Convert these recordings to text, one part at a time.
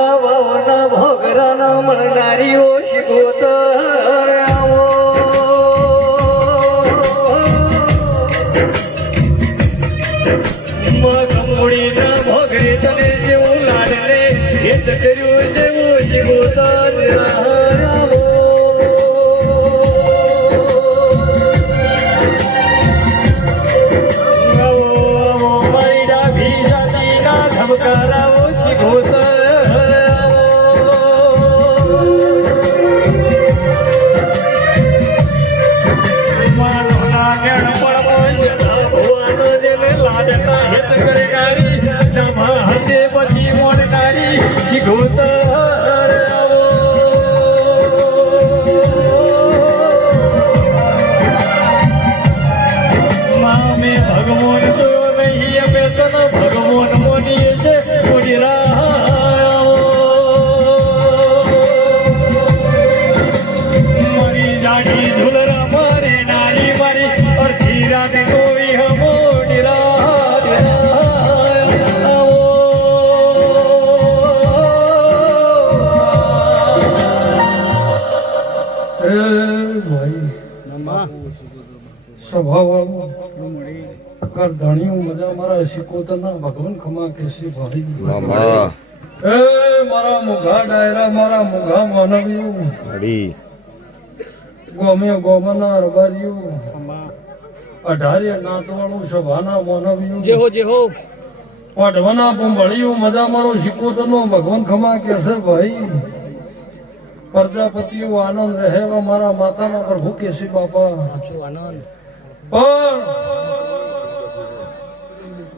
મારા વાવના ભોગરાના મળનારીઓ શિકોતર આવો મગમુડીના ભોગરે તને જેવું લાડલે હેત કર્યું છે ઓ શિકોતર આવો કરાવો શિકોતર માનો લાગણ પડવો છે ભગવાન જેને લાડના હેત કરે ગારી નમા હતે પછી મોડનારી શિકોતર આવો મામે ભગવાન જોયો નહીં અમે તને ભગવાન મોનીએ છે મારી જાડી ઝુલરા મારે નારી મારી અડધી રાત કોઈ હમો સ્વભાવ ધણીઓ મજા મારા શિકોતરના ભગવાન ખમા કેસી ભાઈ એ મારા મુઘા ડાયરા મારા મુઘા માનવીઓ ગોમે ગોમના રબારીઓ અઢારે નાતવાળું સભાના માનવીઓ જેહો જેહો પાઠવાના પુંભળીઓ મજા મારો શિકોતરનો ભગવાન ખમા કેસે ભાઈ પ્રજાપતિઓ આનંદ રહેવા મારા માતાના પ્રભુ કેસી બાપા આનંદ પણ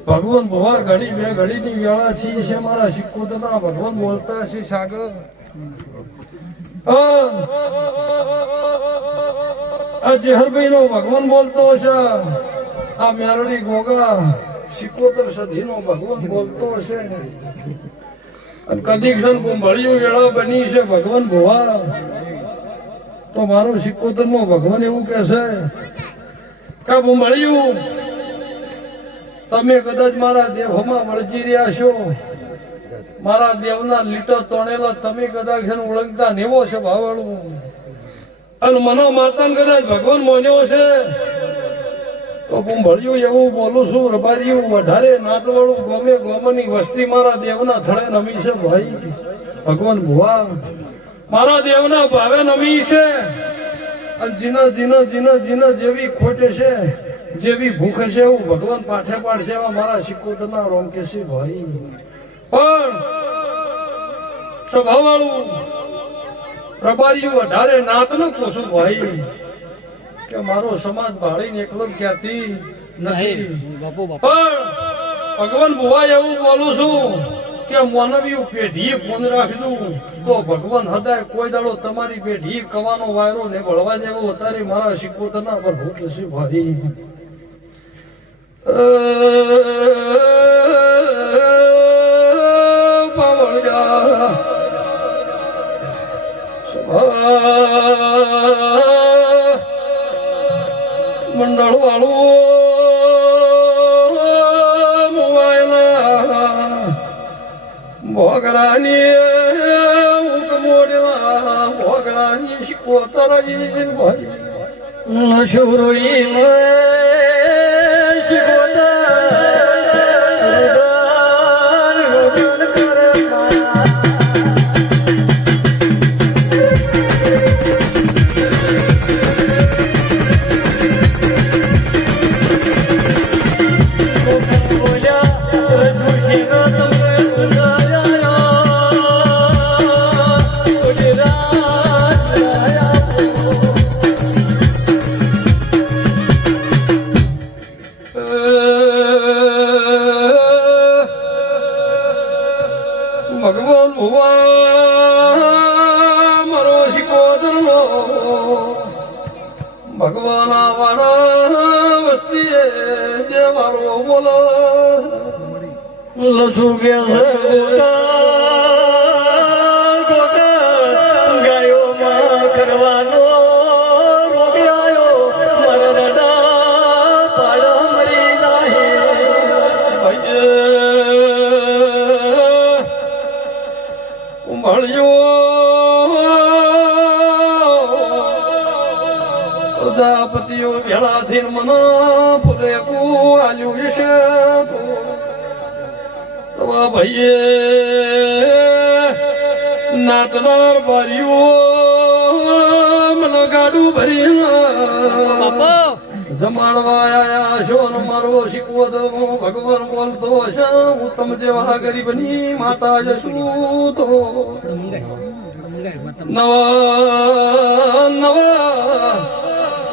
ભગવાન ભવા ઘડી બે ઘડીની વેળા છે મારા શિકોતરના ભગવાન બોલતા છે સાગર આ જેહરભાઈ નો ભગવાન બોલતો છે આ મેરડી ગોગા શિકોતર સધી નો ભગવાન બોલતો હશે અને કદી ક્ષણ કુંભળિયું વેળા બની છે ભગવાન ભવા તો મારો શિકોતર નો ભગવાન એવું કે છે કે કુંભળિયું તમે કદાચ મારા દેહમાં વળજી રહ્યા છો મારા દેવના લીટો તણેલા તમે કદાચ ઓળંગતા નેવો છે ભાવાળું અને મનો માતાને કદાચ ભગવાન માન્યો છે તો કુંભળિયું એવું બોલું છું રબારીયું વધારે નાતવાળું ગોમે ગોમની વસ્તી મારા દેવના થળે નમી છે ભાઈ ભગવાન ભુવા મારા દેવના ભાવે નમી છે અને જીના જીના જીના જીના જેવી ખોટે છે જેવી ભૂખ છે એવું ભગવાન પાઠે પાડશે એવા મારા શિકોતરના રોમ કે છે ભાઈ પણ સ્વભાવવાળું રબારીયું વધારે નાત ન પોસું ભાઈ કે મારો સમાજ ભાળીને એકલો ક્યાંથી નથી પણ ભગવાન ભુવા એવું બોલું છું કે માનવીઓ પેઢીએ ફોન રાખજો તો ભગવાન હદાય કોઈ દાડો તમારી પેઢી કવાનો વાયરો ને ભળવા જેવો અત્યારે મારા શિકોતરના પર ભૂકે છે ભાઈ મંડળ વાળું મોબાઈલ ભોગરાની ઉકમોડેલા ભોગરાની શિકોતર ભાઈ શુરોઈ ભગવાન ભુવા મારો શિકોતરનો ભગવાન વાળા વસ્તી જે મારો બોલો લસુ કે ગાયો માં કરવાનો ઉંભળ્યો પ્રજાપતિઓ ભેળાથી મને ફૂલે આલ્યું વિશે તમારા ભાઈએ નાતનાર બારીઓ મને ગાડું ભરી જમાડવા આયા છો ને મારો શીખવો ભગવાન બોલતો હશે હું તમ જેવા ગરીબની માતા જશું તો નવા નવા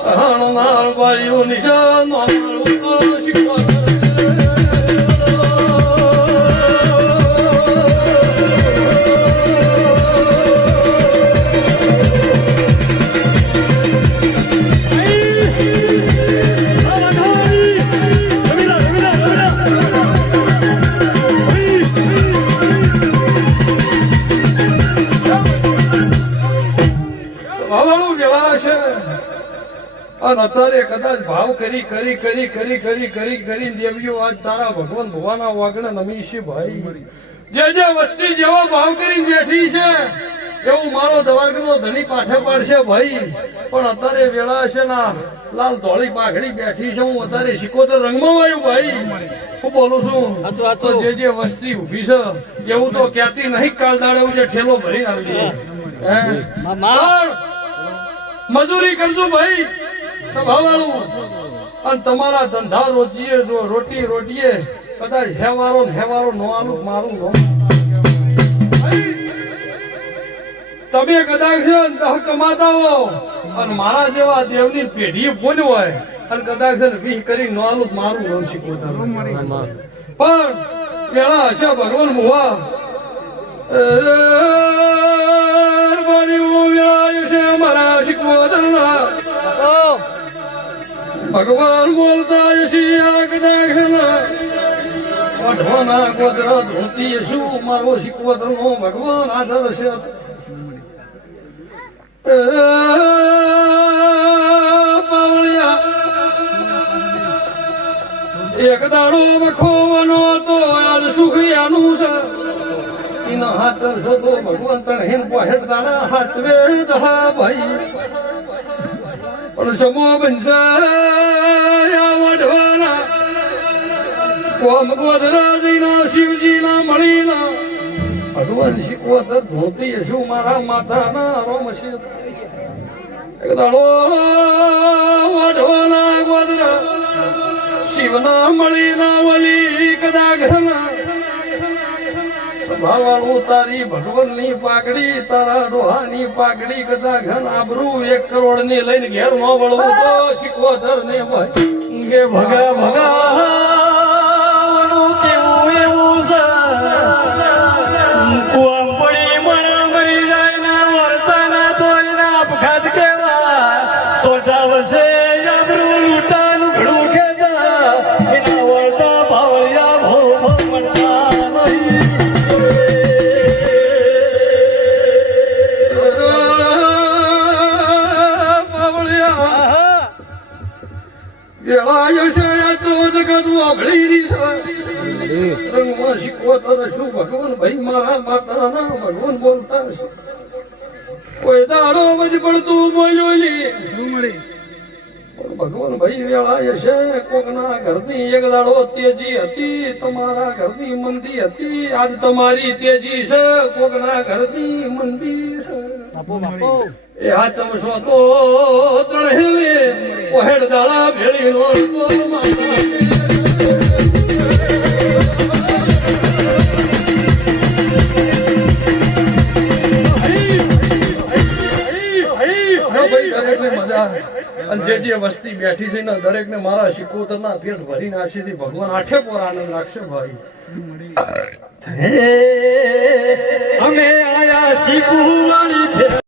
હણનાર બારીઓ નિશાન શીખવા અને અત્યારે કદાચ ભાવ કરી કરી કરી કરી કરી કરી કરી દેવીઓ આજ તારા ભગવાન ભવાના વાગણે નમી છે ભાઈ જે વસ્તી જેવો ભાવ કરી બેઠી છે એવું મારો દવારનો ધણી પાઠે પાડશે ભાઈ પણ અત્યારે વેળા છે ના લાલ ધોળી પાઘડી બેઠી છે હું અત્યારે સિકોતર રંગમાં વાયું ભાઈ હું બોલું છું જે વસ્તી ઉભી છે એવું તો કહેતી નહીં કાલ દાડે જે ઠેલો ભરી આવી મજૂરી કરજો ભાઈ ભાવાળું અને તમારા ધંધા રોજીએ જો રોટી રોટીએ કદાચ હેવારો નો આલું મારું નો તમે કદાચ કમાતા હો અને મારા જેવા દેવની પેઢી બોન હોય અને કદાચ વીહ કરી નો આલું મારું નામ શીખવતા પણ પેલા હશે ભગવાન મુવા મારા શીખવતા ભગવાન બોલતા કદાચ ગોદરા ધોતી શું મારો શીખવત નો ભગવાન આધાર છે એક દાડો વખોવાનો હતો આજ સુખિયાનું છે એના હાથ છે તો ભગવાન તણ પોહેટ દાડા હાચવે દહા ભાઈ પણ સમો બંસાયા વઢવાના કોમ ગોધરાજીના શિવજીના મળીના ભગવાન શીખવત ધોતી શું મારા માતાના રોમશી એક દાડો વઢવાના ગોધરા શિવના મળીના વલી કદાચ ભાવાળું તારી ભગવાનની પાઘડી તારા ડોહાની પાઘડી કદાચ આબરૂ 1 કરોડ ની લઈને ઘેર ન વળવું તો શીખવતર ને ભાઈ કે ભગા ભગાનું કેવું એવું છે કુઆમ પડી મણા મરી જાય ના વર્તાના તોયના અપઘાત કેવા સોટા વસે આબરૂ લૂટાનું ઘડું ખેતા એના વર્તા ભાવળિયા ભો મળતા નહીં ભગવાન ભાઈ મારા માતાના ભગવાન બોલતા હશે કોઈ દાડો વજ પડતું બોલ્યો ભગવાન ભાઈ વેળાય છે કોકના ઘરની એક દાડો તેજી હતી તમારા ઘરની મંદી હતી આજ તમારી તેજી છે કોકના ઘરની મંદી છે એ આ ચમશો તો ત્રણે ઓહેડ દાડા ભેળી નો જે વસ્તી બેઠી છે ને દરેક ને મારા શીખવતર ના પેટ ભરી નાખી થી ભગવાન આઠે પોર આનંદ રાખશે ભાઈ અમે આયા શીખવાણી